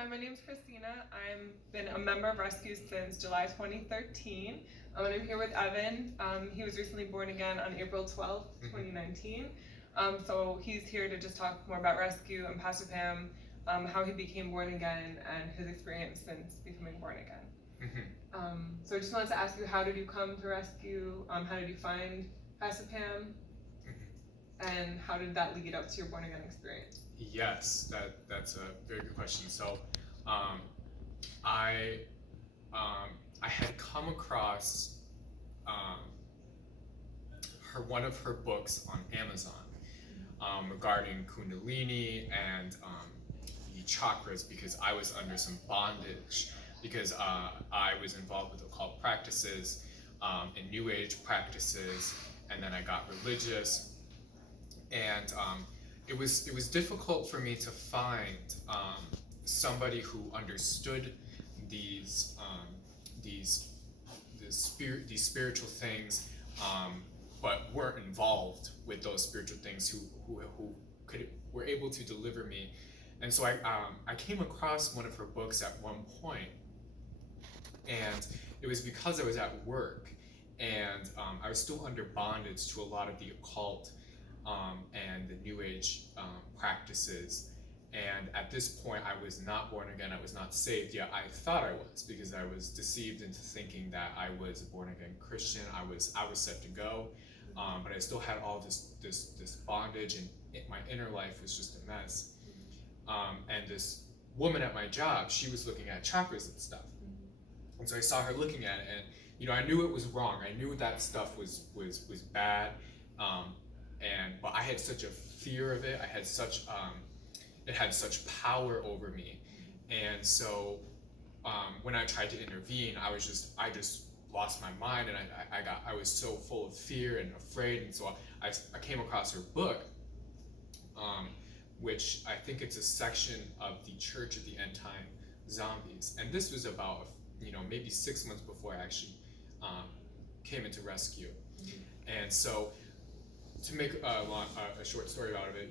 Hi, my name's Christina. I've been a member of Rescue since July 2013. And I'm here with Evan. He was recently born again on April 12th, 2019. So he's here to just talk more about Rescue and Pastor Pam, how he became born again and his experience since becoming born again. So I just wanted to ask you, how did you come to Rescue? How did you find Pastor Pam? And how did that lead up to your born again experience? Yes, that's a very good question. So, I had come across one of her books on Amazon regarding Kundalini and the chakras, because I was under some bondage because I was involved with occult practices and New Age practices, and then I got religious, and it was difficult for me to find somebody who understood these spiritual things, but weren't involved with those spiritual things, who were able to deliver me. And so I came across one of her books at one point, and it was because I was at work, and I was still under bondage to a lot of the occult and the New Age practices. And at this point, I was not born again. I was not saved yet. I thought I was, because I was deceived into thinking that I was a born again Christian. I was set to go, but I still had all this bondage, and my inner life was just a mess. And this woman at my job, she was looking at chakras and stuff, and so I saw her looking at it, and I knew it was wrong. I knew that stuff was bad. But I had such a fear of it. I had such it had such power over me, and so when I tried to intervene, I just lost my mind, and I was so full of fear and afraid, and so I came across her book, which I think it's a section of the Church of the End Time Zombies, and this was about maybe 6 months before I actually came into Rescue, and so. To make a short story out of it,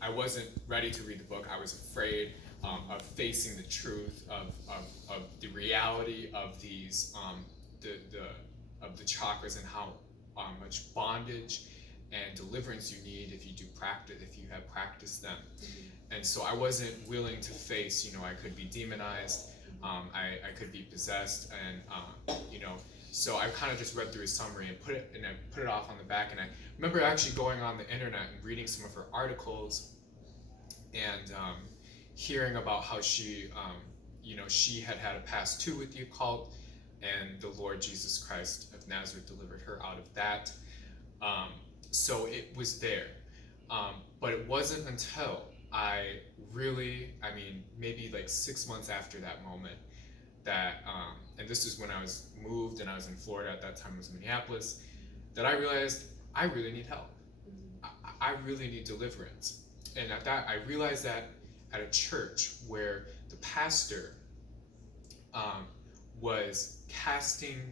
I wasn't ready to read the book. I was afraid of facing the truth of the reality of these of the chakras, and how much bondage and deliverance you need if you have practiced them. And so I wasn't willing to face, I could be demonized, I could be possessed, and so I kind of just read through a summary and put it off on the back. And I remember actually going on the internet and reading some of her articles, and hearing about how she had a past too with the occult, and the Lord Jesus Christ of Nazareth delivered her out of that. So it was there, but it wasn't until maybe like 6 months after that moment, that and this is when I was moved, and I was in Florida at that time. I was in Minneapolis, that I realized I really need help. I really need deliverance. And at that, I realized that at a church where the pastor was casting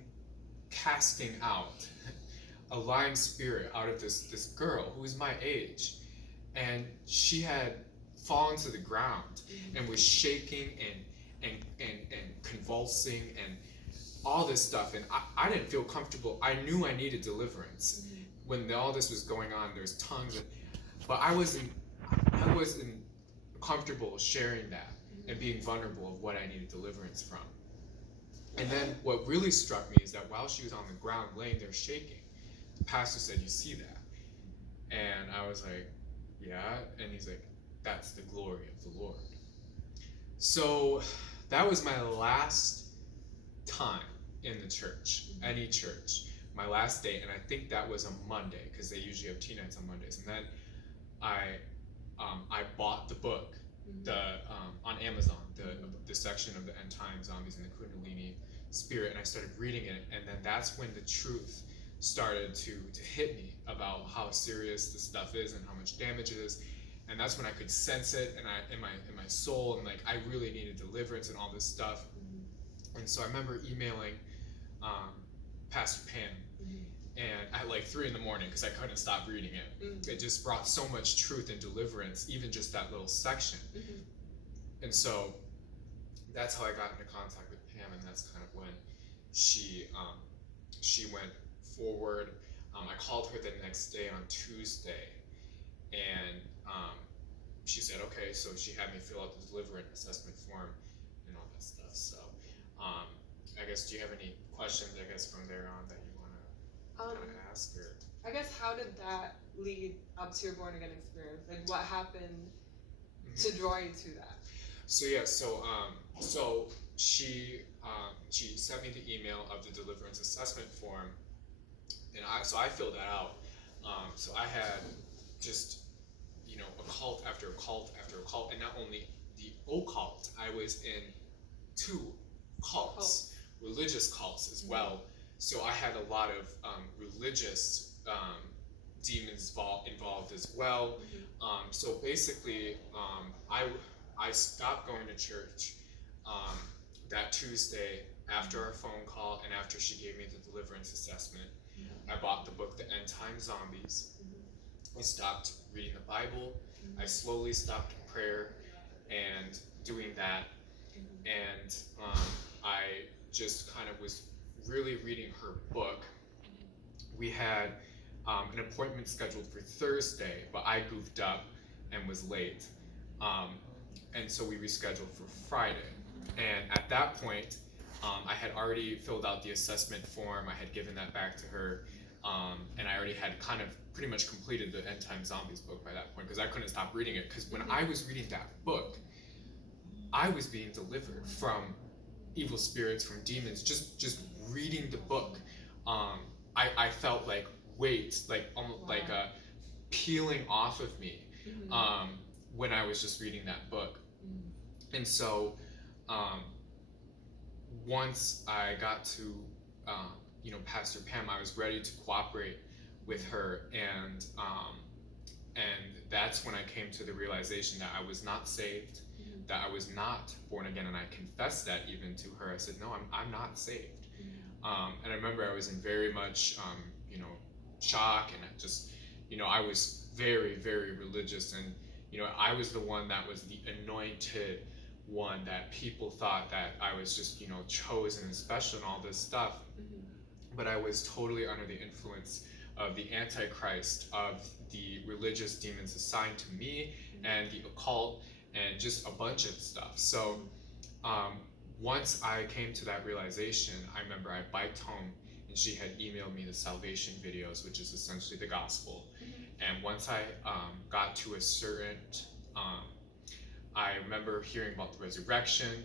out a lying spirit out of this girl who was my age, and she had fallen to the ground and was shaking and convulsing and all this stuff, and I didn't feel comfortable. I knew I needed deliverance. When all this was going on, there's tongues, but I wasn't comfortable sharing that and being vulnerable of what I needed deliverance from. And then what really struck me is that while she was on the ground laying there shaking, the pastor said, "You see that?" And I was like, "Yeah." And he's like, "That's the glory of the Lord." So that was my last time in the church, any church, my last day, and I think that was a Monday, because they usually have tea nights on Mondays. And then I bought the book, on Amazon, the section of the End Time Zombies and the Kundalini Spirit, and I started reading it, and then that's when the truth started to hit me about how serious this stuff is and how much damage it is. And that's when I could sense it, and in my soul, and like I really needed deliverance and all this stuff. And so I remember emailing Pastor Pam, and at like 3 a.m, because I couldn't stop reading it. It just brought so much truth and deliverance, even just that little section. And so that's how I got into contact with Pam, and that's kind of when she went forward. I called her the next day on Tuesday, and she said, okay, so she had me fill out the deliverance assessment form and all that stuff. So I guess, do you have any questions, I guess, from there on that you want to kind of ask? Or I guess, how did that lead up to your born again experience? Like, what happened to draw you to that? So yeah, so she sent me the email of the deliverance assessment form, and I filled that out. So I had just, occult after occult after occult, and not only the occult, I was in 2 cults, religious cults as well. So I had a lot of religious demons involved as well. So basically, I stopped going to church that Tuesday after our phone call and after she gave me the deliverance assessment. I bought the book, The End Time Zombies. I stopped reading the Bible. I slowly stopped prayer and doing that. And I just kind of was really reading her book. We had an appointment scheduled for Thursday, but I goofed up and was late. And so we rescheduled for Friday. And at that point, I had already filled out the assessment form. I had given that back to her. And I already had kind of pretty much completed the End Time Zombies book by that point, because I couldn't stop reading it. Because when I was reading that book, I was being delivered from evil spirits, from demons, just reading the book. I felt like weight, like almost like a peeling off of me when I was just reading that book. And so once I got to Pastor Pam, I was ready to cooperate with her, and that's when I came to the realization that I was not saved, that I was not born again, and I confessed that even to her. I said, no, I'm not saved. And I remember I was in very much shock, and I just I was very, very religious, and I was the one that was the anointed one, that people thought that I was just chosen and special and all this stuff. But I was totally under the influence of the Antichrist, of the religious demons assigned to me, and the occult, and just a bunch of stuff. So once I came to that realization, I remember I biked home, and she had emailed me the salvation videos, which is essentially the gospel. And once I got to a certain, I remember hearing about the resurrection.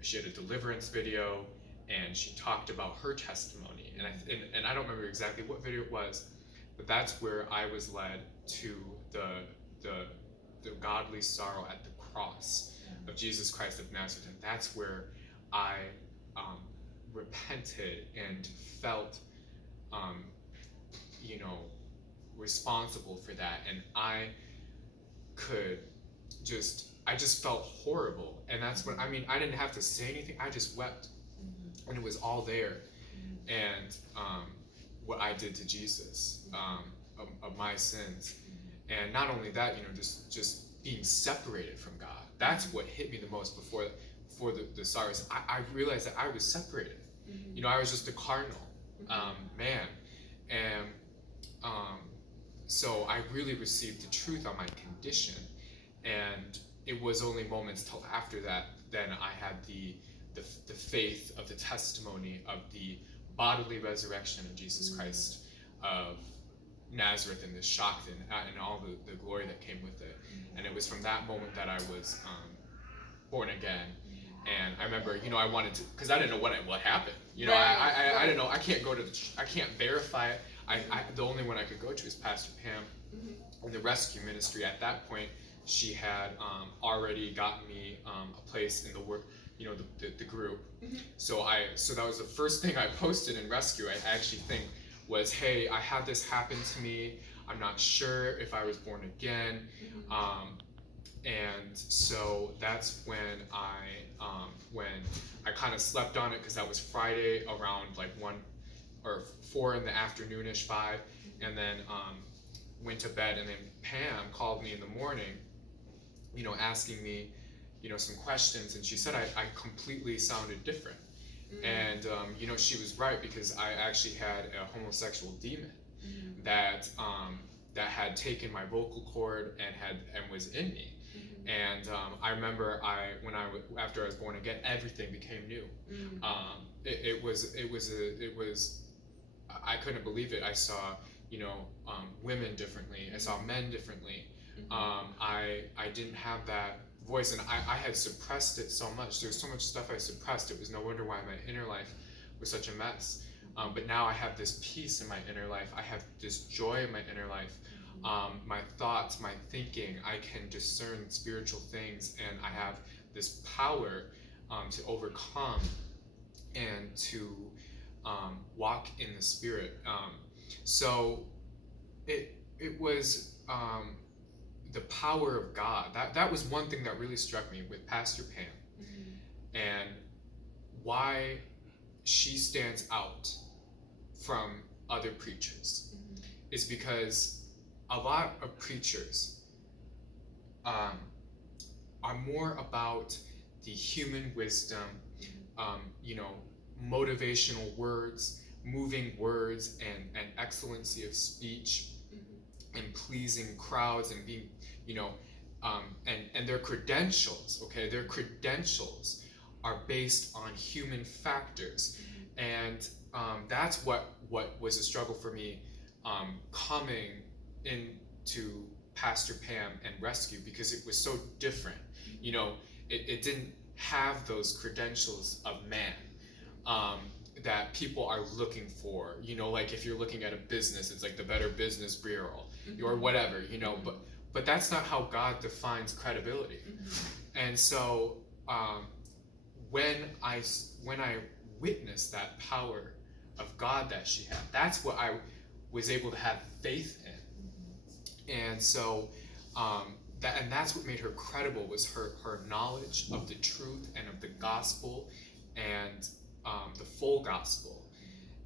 She had a deliverance video, and she talked about her testimony. And I don't remember exactly what video it was, but that's where I was led to the godly sorrow at the cross of Jesus Christ of Nazareth. And that's where I repented and felt responsible for that. And I just felt horrible. And that's when, I didn't have to say anything. I just wept. And it was all there. And what I did to Jesus, of my sins. And not only that, just being separated from God. That's what hit me the most before the sorrows. I realized that I was separated. I was just a carnal man. And so I really received the truth on my condition. And it was only moments till after that, then I had the faith of the testimony of the bodily resurrection of Jesus Christ of Nazareth, and the shock and all the glory that came with it. And it was from that moment that I was born again. And I remember, I wanted to, because I didn't know what happened. I didn't know. I can't go to I can't verify it. The only one I could go to is Pastor Pam in the rescue ministry. At that point, she had already gotten me a place in the work, the group. So that was the first thing I posted in rescue. I actually think was, hey, I had this happen to me. I'm not sure if I was born again. And so that's when I kind of slept on it, because that was Friday around like 1 or 4 in the afternoonish, 5, and then went to bed. And then Pam called me in the morning, asking me, some questions, and she said I completely sounded different. And she was right, because I actually had a homosexual demon that had taken my vocal cord and was in me. And I remember after I was born again, everything became new. It was I couldn't believe it. I saw women differently. I saw men differently. I didn't have that voice, and I had suppressed it so much. There was so much stuff I suppressed. It was no wonder why my inner life was such a mess. But now I have this peace in my inner life. I have this joy in my inner life. My thoughts, my thinking, I can discern spiritual things, and I have this power to overcome and to walk in the Spirit. So it was the power of God. That was one thing that really struck me with Pastor Pam, and why she stands out from other preachers is because a lot of preachers are more about the human wisdom, motivational words, moving words, and excellency of speech, and pleasing crowds, and being, and their credentials. Okay, their credentials are based on human factors, and that's what was a struggle for me coming into Pastor Pam and Rescue, because it was so different. It didn't have those credentials of man that people are looking for. Like if you're looking at a business, it's like the Better Business Bureau or whatever. But that's not how God defines credibility. And so when I witnessed that power of God that she had, that's what I was able to have faith in. And so that's what made her credible, was her knowledge of the truth and of the gospel, and the full gospel.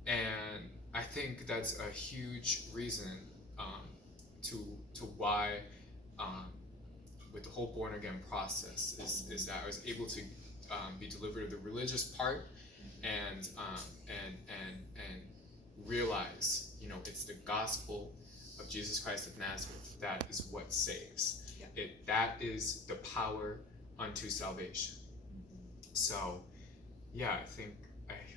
And I think that's a huge reason to why with the whole born again process is that I was able to be delivered of the religious part, and realize it's the gospel of Jesus Christ of Nazareth that is what saves. That is the power unto salvation. So I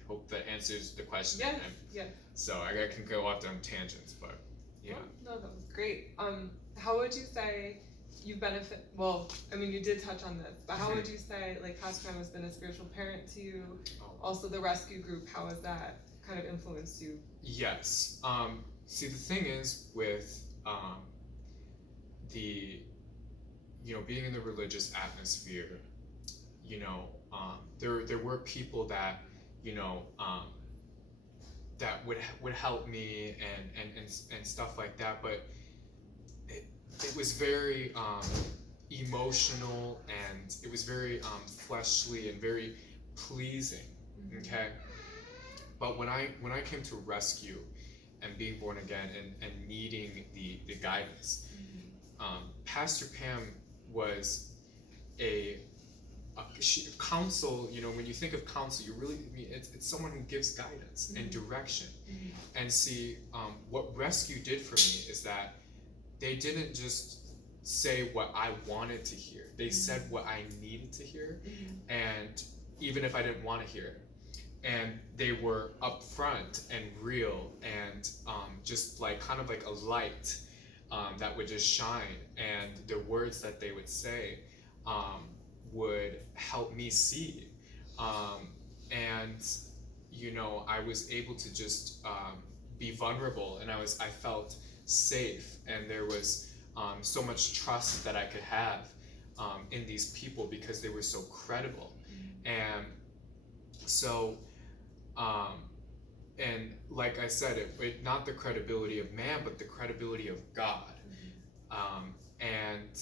hope that answers the question. Yes. So I can go off on tangents, but No, that was great. How would you say you benefit? Well, I mean, you did touch on this, but how would you say, like, Pastor Pam has been a spiritual parent to you? Also, the rescue group, how has that kind of influenced you? Yes. See, the thing is with the being in the religious atmosphere, there were people that that would help me and stuff like that, but it was very emotional, and it was very fleshly and very pleasing. Okay, but when I came to Rescue and being born again and needing the guidance, Pastor Pam was a counsel. When you think of counsel, it's someone who gives guidance and direction. And see, what Rescue did for me is that they didn't just say what I wanted to hear. They said what I needed to hear, and even if I didn't want to hear it. And they were upfront and real, and just like kind of like a light that would just shine, and the words that they would say would help me see. And I was able to just be vulnerable, and I felt safe, and there was so much trust that I could have in these people, because they were so credible. And so and like I said, it not the credibility of man, but the credibility of God. And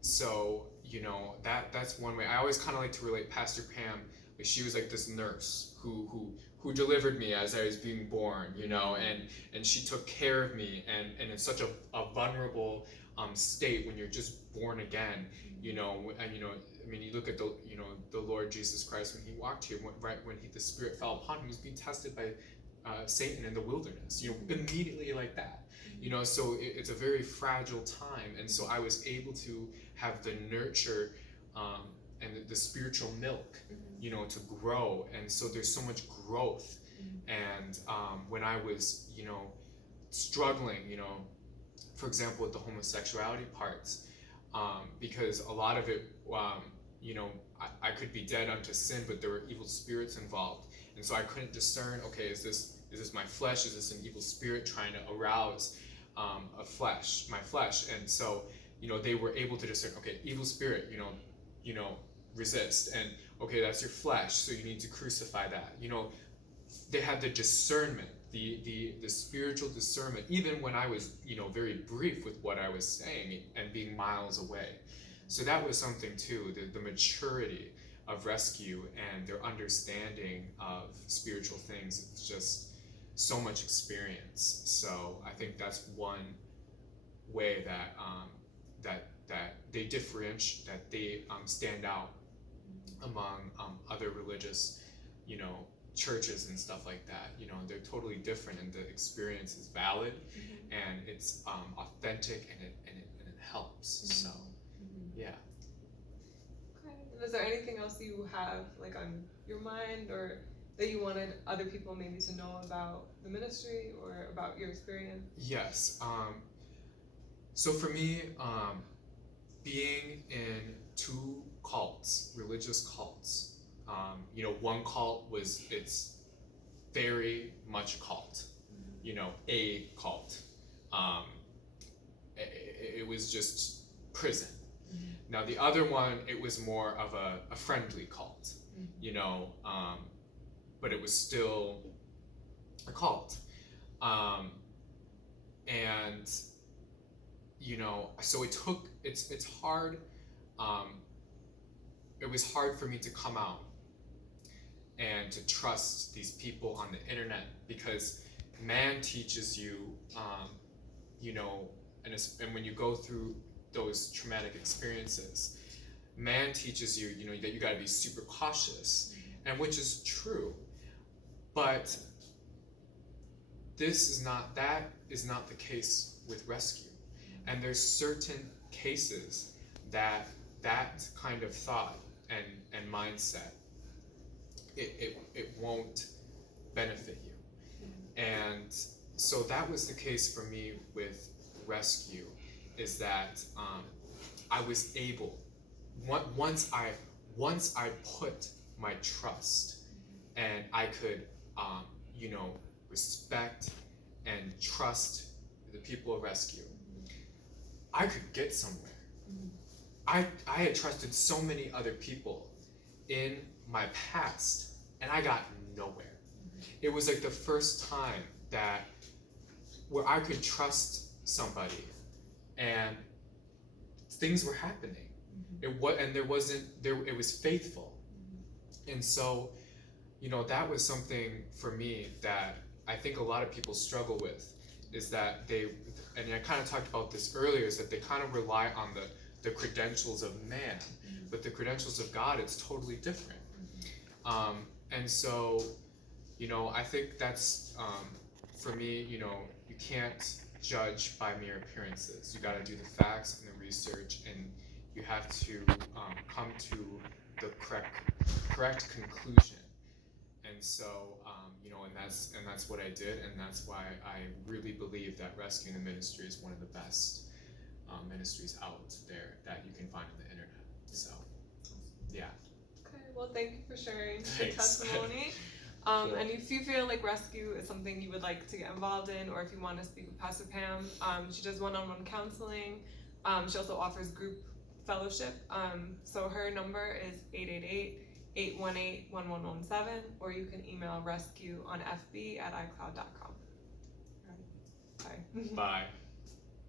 so that's one way. I always kind of like to relate Pastor Pam, like she was like this nurse who delivered me as I was being born, and she took care of me, and in such a vulnerable state when you're just born again, and I mean, you look at the Lord Jesus Christ when he walked here, right when the Spirit fell upon him, he was being tested by Satan in the wilderness, immediately like that. So it's a very fragile time, and so I was able to have the nurture and the spiritual milk, to grow, and so there's so much growth. And when I was, struggling, for example, with the homosexuality parts, because a lot of it, I could be dead unto sin, but there were evil spirits involved, and so I couldn't discern. Okay, is this my flesh? Is this an evil spirit trying to arouse my flesh? And so, they were able to discern. Okay, evil spirit, resist, and okay, that's your flesh, so you need to crucify that. They had the discernment, the spiritual discernment, even when I was, very brief with what I was saying and being miles away. So that was something too, the maturity of rescue and their understanding of spiritual things. It's just so much experience. So I think that's one way that that they differentiate, that they stand out among other religious, churches and stuff like that. They're totally different, and the experience is valid, and it's authentic, and it helps. So yeah. Okay. And is there anything else you have on your mind, or that you wanted other people maybe to know about the ministry or about your experience? Yes. So for me, being in two cults, religious cults, one cult it's very much cult, a cult. It was just prison. Now the other one, it was more of a friendly cult, but it was still a cult. And so it's hard. It was hard for me to come out and to trust these people on the internet, because man teaches you, and when you go through those traumatic experiences, man teaches you, that you got to be super cautious, and which is true, but that is not the case with rescue. And there's certain cases that kind of thought and mindset, it won't benefit you. And so that was the case for me with rescue, is that I was able, once I put my trust, and I could respect and trust the people of rescue, I could get somewhere. I had trusted so many other people in my past, and I got nowhere. It was like the first time where I could trust somebody, and things were happening. It was faithful. And so, that was something for me that I think a lot of people struggle with, is that and I kind of talked about this earlier, is that they kind of rely on the credentials of man, but the credentials of God, it's totally different. And so, I think that's, for me, you can't judge by mere appearances. You got to do the facts and the research, and you have to come to the correct conclusion. And so, and that's what I did, and that's why I really believe that Rescue in the Ministry is one of the best ministries out there that you can find on the internet. So, yeah. Okay, well, thank you for sharing your Thanks. testimony. Cool. And if you feel like rescue is something you would like to get involved in, or if you want to speak with Pastor Pam, she does one-on-one counseling. She also offers group fellowship. So her number is 888-818-1117, or you can email rescue on fb@icloud.com. All right. Bye. Bye.